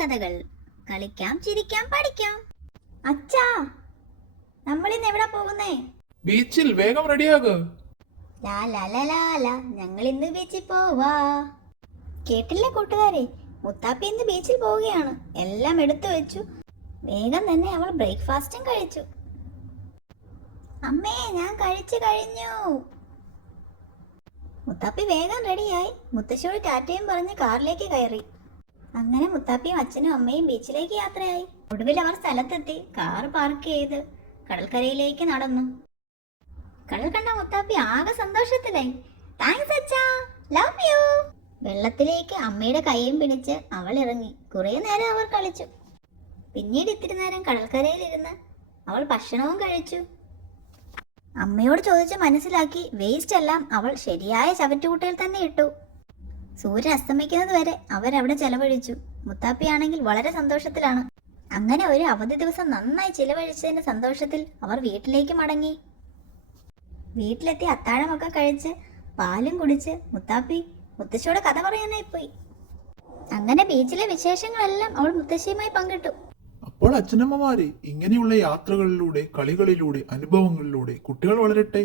ബാല്യകഥകൾ. കളിക്കാം, ചിരിക്കാം, പഠിക്കാം. അച്ഛാ, നമ്മളിന്ന് എവിടെ പോകുന്നേ? ബീച്ചിൽ. വേഗം റെഡിയാക്. ലാ ലാ ലാ ലാ ലാ, ഞങ്ങൾ ഇന്ന് ബീച്ചിൽ പോവാ. കേട്ടില്ലേ കൂട്ടുകാരെ, മുത്താപ്പി ഇന്ന് ബീച്ചിൽ പോവുകയാണ്. എല്ലാം എടുത്തു വെച്ചു. വേഗം തന്നെ അവൾ ബ്രേക്ക്ഫാസ്റ്റും കഴിച്ചു. അമ്മേ, ഞാൻ കഴിച്ചു കഴിഞ്ഞു. മുത്താപ്പി വേഗം റെഡിയായി മുത്തശ്ശിയോട് ടാറ്റയും പറഞ്ഞ് കാറിലേക്ക് കയറി. അങ്ങനെ മുത്താപ്പിയും അച്ഛനും അമ്മയും ബീച്ചിലേക്ക് യാത്രയായി. ഒടുവിൽ അവർ സ്ഥലത്തെത്തി. കാർ പാർക്ക് ചെയ്ത് കടൽക്കരയിലേക്ക് നടന്നു. കടൽ കണ്ട മുത്താപ്പി ആകെ സന്തോഷത്തിലായി. താങ്ക്സ് അച്ഛാ, ലവ് യു. വെള്ളത്തിലേക്ക് അമ്മയുടെ കൈയും പിടിച്ച് അവൾ ഇറങ്ങി. കുറേ നേരം അവർ കളിച്ചു. പിന്നീട് ഇത്തിരി നേരം കടൽക്കരയിലിരുന്ന് അവൾ ഭക്ഷണവും കഴിച്ചു. അമ്മയോട് ചോദിച്ച് മനസ്സിലാക്കി വേസ്റ്റ് എല്ലാം അവൾ ശരിയായ ചവറ്റുകുട്ടയിൽ തന്നെ ഇട്ടു. സൂര്യൻ അസ്തമിക്കുന്നത് വരെ അവരവിടെ ചെലവഴിച്ചു. മുത്താപ്പിയാണെങ്കിൽ വളരെ സന്തോഷത്തിലാണ്. അങ്ങനെ ഒരു അവധി ദിവസം നന്നായി ചിലവഴിച്ചതിന്റെ സന്തോഷത്തിൽ അവർ വീട്ടിലേക്ക് മടങ്ങി. വീട്ടിലെത്തി അത്താഴമൊക്കെ കഴിച്ച് പാലും കുടിച്ച് മുത്താപ്പി മുത്തശ്ശിയോട് കഥ പറയാനായി പോയി. അങ്ങനെ ബീച്ചിലെ വിശേഷങ്ങളെല്ലാം അവൾ മുത്തശ്ശിയുമായി പങ്കിട്ടു. അപ്പോൾ അച്ഛനമ്മമാരെ, ഇങ്ങനെയുള്ള യാത്രകളിലൂടെ, കളികളിലൂടെ, അനുഭവങ്ങളിലൂടെ കുട്ടികൾ വളരട്ടെ.